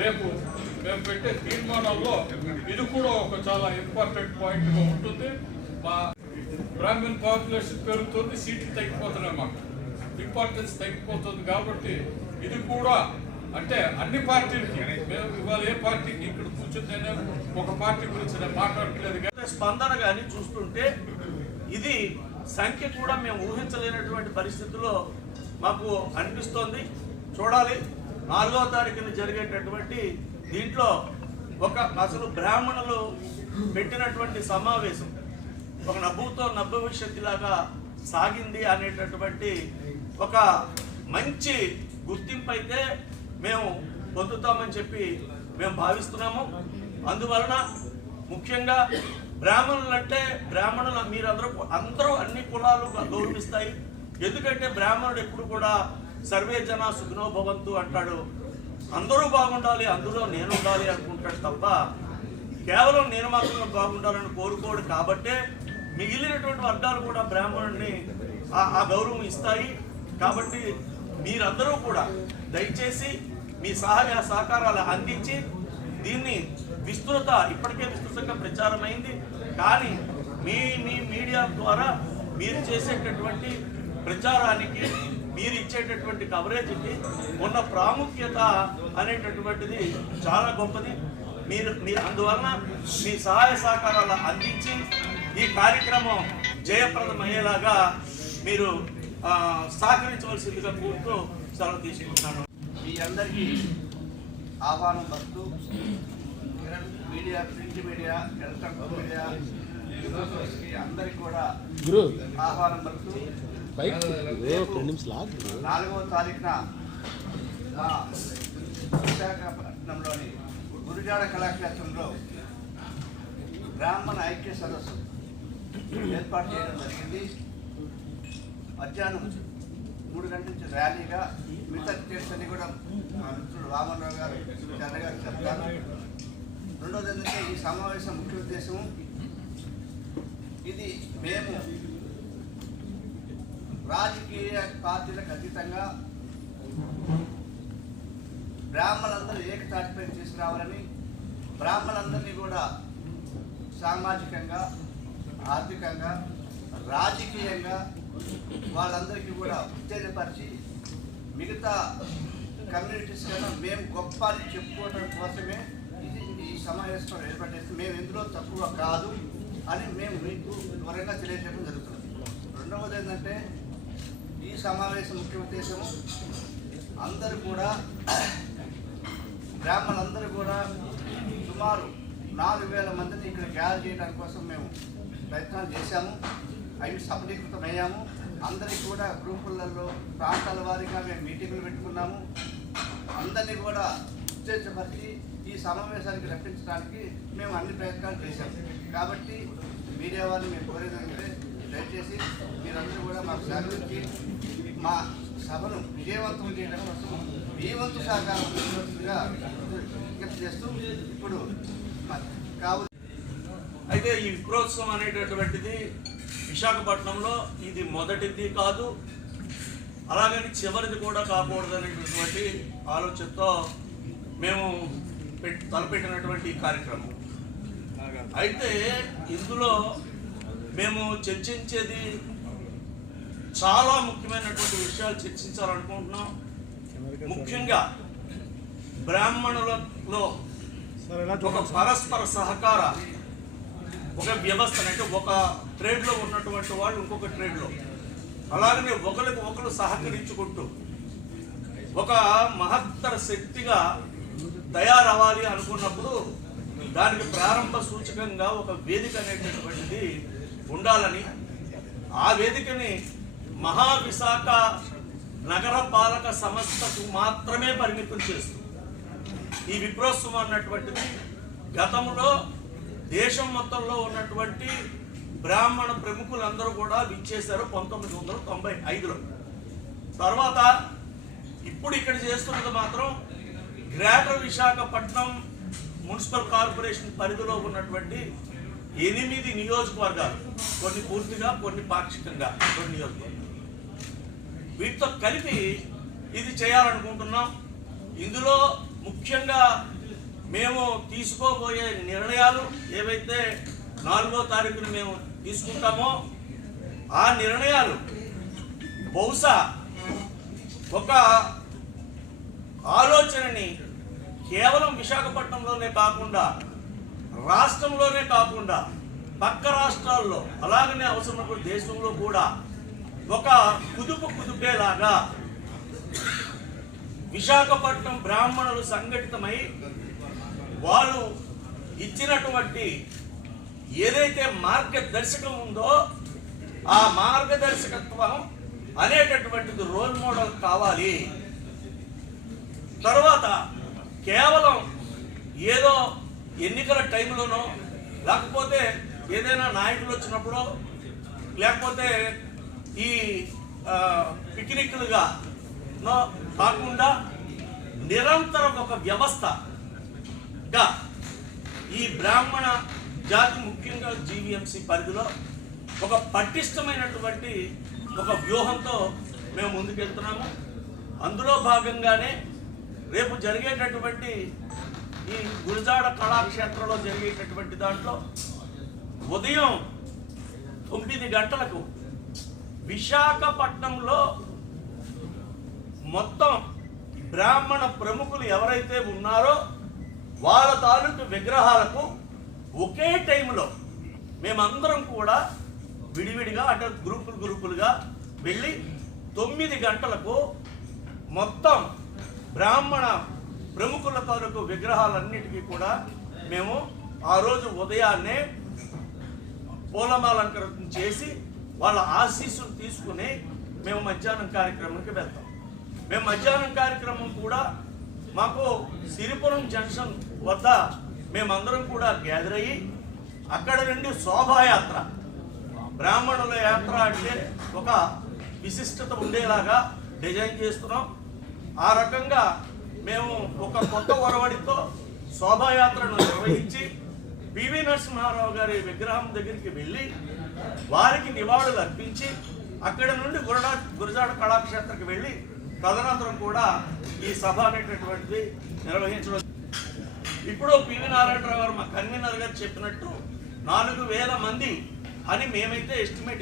రేపు మేము పెట్టే తీర్మానాల్లో ఇది కూడా ఒక చాలా ఇంపార్టెంట్ పాయింట్గా ఉంటుంది. మా బ్రాహ్మణ్ పాపులేషన్ పెరుగుతుంది సీట్లు తగ్గిపోతున్నాయి మాకు. ఇంపార్టెన్స్ తగ్గిపోతుంది కాబట్టి ఇది కూడా అంటే అన్ని పార్టీలకి మేము ఇవాళ ఏ పార్టీకి ఇక్కడ కూర్చుంటేనే ఒక పార్టీ గురించి నేను మాట్లాడట్లేదు కానీ అంటే స్పందన కానీ చూస్తుంటే ఇది సంఖ్య కూడా మేము ఊహించలేనటువంటి పరిస్థితుల్లో మాకు అనిపిస్తోంది. చూడాలి. నాలుగవ తారీఖున జరిగేటటువంటి దీంట్లో ఒక అసలు బ్రాహ్మణులు పెట్టినటువంటి సమావేశం ఒక నవ్వుతో నభవిష్యత్తులాగా సాగింది అనేటటువంటి ఒక మంచి గుర్తింపు అయితే మేము పొందుతామని చెప్పి మేము భావిస్తున్నాము. అందువలన ముఖ్యంగా బ్రాహ్మణులు అంటే బ్రాహ్మణులు మీరందరూ అందరూ అన్ని కులాలు గౌరవిస్తాయి. ఎందుకంటే బ్రాహ్మణుడు ఎప్పుడు కూడా సర్వే జన సుఖనో భవంతు అంటాడు. అందరూ బాగుండాలి అందులో నేను ఉండాలి అనుకుంటాడు తప్ప కేవలం నేను మాత్రమే బాగుండాలని కోరుకోడు. కాబట్టే మిగిలినటువంటి వర్గాలు కూడా బ్రాహ్మణుడిని ఆ- ఆ గౌరవం ఇస్తాయి. కాబట్టి మీరందరూ కూడా దయచేసి మీ సహాయ సహకారాలు అందించి దీన్ని విస్తృత ఇప్పటికే విస్తృతంగా ప్రచారమైంది. కానీ మీ మీ మీడియా ద్వారా మీరు చేసేటటువంటి ప్రచారానికి మీరు ఇచ్చేటటువంటి కవరేజ్కి ఉన్న ప్రాముఖ్యత అనేటటువంటిది చాలా గొప్పది. మీరు మీరు అందువలన మీ సహాయ సహకారాలు అందించి ఈ కార్యక్రమం జయప్రదమయ్యేలాగా మీరు సహకరించవలసిందిగా కోరుతూ సెలవు తీసుకుంటున్నాను. మీ అందరికీ ఆహ్వానం వస్తూ media print media electronic media అందరికి అందరికీ కూడా ఆహ్వానం పలుకుతూ బైక్. రేపు రెండు నిమిషాలు ఆగు. గురు. నాలుగవ తారీఖున విశాఖపట్నంలోని గురుజాడ కళాక్షేత్రంలో బ్రాహ్మణ ఐక్య సదస్సు ఏర్పాటు చేయడం జరిగింది. మధ్యాహ్నం మూడు గంటల నుంచి ర్యాలీగా మిగతా అన్ని కూడా మా మిత్రుడు రామరావు గారు చంద్ర గారు చెప్తారు. రెండోది ఏంటంటే ఈ సమావేశం ముఖ్య ఉద్దేశం ఇది మేము రాజకీయ పార్టీలకు అతీతంగా బ్రాహ్మణులందరూ ఏకతాటిపై తీసుకురావాలని బ్రాహ్మణులందరినీ కూడా సామాజికంగా ఆర్థికంగా రాజకీయంగా వాళ్ళందరికీ కూడా ఉత్తేజపరిచి మిగతా కమ్యూనిటీస్ కన్నా మేము గొప్ప అని చెప్పుకోవడం కోసమే ఇది ఈ సమావేశం ఏర్పాటు చేస్తే మేము ఇందులో తక్కువ కాదు అని మేము మీకు వివరంగా తెలియజేయడం జరుగుతుంది. రెండవది ఏంటంటే ఈ సమావేశం ముఖ్య ఉద్దేశము అందరూ కూడా బ్రాహ్మణులందరూ కూడా సుమారు నాలుగు వేల మందిని ఇక్కడ గ్యాదర్ చేయడానికి కోసం మేము ప్రయత్నాలు చేశాము. అవి సఫలీకృతమయ్యాము. అందరికీ కూడా గ్రూపులలో ప్రాంతాల వారీగా మేము మీటింగులు పెట్టుకున్నాము. అందరినీ కూడా ఉత్తేజపరిచి ఈ సమావేశానికి రప్పించడానికి మేము అన్ని ప్రయత్నాలు చేశాము. కాబట్టి మీడియా వారిని మేము కోరేదంటే దయచేసి మీరందరూ కూడా మాకు సహకరించి మా సభను విజయవంతం చేయడం కోసం మీ వంతు సహకారం అందించవలసిందిగా విజ్ఞప్తి చేస్తూ ఇప్పుడు కావు అయితే ఈ విప్రోత్సవం అనేటటువంటిది విశాఖపట్నంలో ఇది మొదటిది కాదు. అలాగని చివరిది కూడా కాకూడదు అనేటటువంటి ఆలోచనతో మేము తలపెట్టినటువంటి ఈ కార్యక్రమం. అయితే ఇందులో మేము చర్చించేది చాలా ముఖ్యమైనటువంటి విషయాలు చర్చించాలనుకుంటున్నాం. ముఖ్యంగా బ్రాహ్మణులలో ఒక పరస్పర సహకార ఒక వ్యవస్థ అంటే ఒక ట్రేడ్లో ఉన్నటువంటి వాళ్ళు ఇంకొక ట్రేడ్లో. అలాగనే ఒకరికి ఒకరు సహకరించుకుంటూ ఒక మహత్తర శక్తిగా తయారవ్వాలి అనుకున్నప్పుడు దానికి ప్రారంభ సూచకంగా ఒక వేదిక అనేటటువంటిది ఉండాలని ఆ వేదికని మహావిశాఖ నగర పాలక సంస్థకు మాత్రమే పరిమితం చేస్తుంది ఈ విప్రోత్సవం అన్నటువంటిది గతంలో దేశం మొత్తంలో ఉన్నటువంటి బ్రాహ్మణ ప్రముఖులందరూ కూడా విచ్చేశారు పంతొమ్మిది వందల తొంభై ఐదులో. తర్వాత ఇప్పుడు ఇక్కడ చేస్తున్నది మాత్రం గ్రేటర్ విశాఖపట్నం మున్సిపల్ కార్పొరేషన్ పరిధిలో ఉన్నటువంటి ఎనిమిది నియోజకవర్గాలు. కొన్ని పూర్తిగా కొన్ని పాక్షికంగా కొన్ని నియోజకవర్గాలు. వీటితో కలిపి ఇది చేయాలనుకుంటున్నాం. ఇందులో ముఖ్యంగా మేము తీసుకోబోయే నిర్ణయాలు ఏవైతే నాలుగో తారీఖున మేము తీసుకుంటామో ఆ నిర్ణయాలు బహుశా ఒక ఆలోచనని కేవలం విశాఖపట్నంలోనే కాకుండా రాష్ట్రంలోనే కాకుండా పక్క రాష్ట్రాల్లో అలాగనే అవసరమైనప్పుడు దేశంలో కూడా ఒక కుదుపు కుదుపేలాగా విశాఖపట్నం బ్రాహ్మణులు సంఘటితమై వాళ్ళు ఇచ్చినటువంటి ఏదైతే మార్గదర్శకం ఉందో ఆ మార్గదర్శకత్వం అనేటటువంటిది రోల్ మోడల్ కావాలి. తర్వాత కేవలం ఏదో ఎన్నికల టైంలోనో లేకపోతే ఏదైనా నాయకులు వచ్చినప్పుడు లేకపోతే ఈ పిక్నిక్లుగా కాకుండా నిరంతరం ఒక వ్యవస్థగా ఈ బ్రాహ్మణ జాతి ముఖ్యంగా జీవీఎంసీ పరిధిలో ఒక పటిష్టమైనటువంటి ఒక వ్యూహంతో మేము ముందుకెళ్తున్నాము. అందులో భాగంగానే రేపు జరిగేటటువంటి ఈ గురజాడ కళాక్షేత్రంలో జరిగేటటువంటి దాంట్లో ఉదయం తొమ్మిది గంటలకు విశాఖపట్నంలో మొత్తం బ్రాహ్మణ ప్రముఖులు ఎవరైతే ఉన్నారో వాళ్ళ తాలూకు విగ్రహాలకు ఒకే టైంలో మేమందరం కూడా విడివిడిగా అంటే గ్రూపులు గ్రూపులుగా వెళ్ళి తొమ్మిది గంటలకు మొత్తం బ్రాహ్మణ ప్రముఖుల తాలూకు విగ్రహాలన్నిటికీ కూడా మేము ఆ రోజు ఉదయాన్నే పూలమాలంకరణ చేసి వాళ్ళ ఆశీస్సులు తీసుకుని మేము మధ్యాహ్నం కార్యక్రమానికి వెళ్తాం. మేము మధ్యాహ్నం కార్యక్రమం కూడా మాకు సిరిపురం జంక్షన్ వద్ద మేమందరం కూడా గ్యాదర్ అయ్యి అక్కడ నుండి శోభాయాత్ర బ్రాహ్మణుల యాత్ర అంటే ఒక విశిష్టత ఉండేలాగా డిజైన్ చేస్తున్నాం. ఆ రకంగా మేము ఒక కొత్త ఒరవడితో శోభాయాత్రను నిర్వహించి పివి నరసింహారావు గారి విగ్రహం దగ్గరికి వెళ్ళి వారికి నివాళులు అర్పించి అక్కడ నుండి గురడా గురజాడ కళాక్షేత్రకి వెళ్ళి తదనంతరం కూడా ఈ సభ అనేటటువంటిది నిర్వహించడం ఇప్పుడు పివి నారాయణరావు గారు మా కన్వీనర్ గారు చెప్పినట్టు నాలుగు వేల మంది అని మేమైతే ఎస్టిమేట్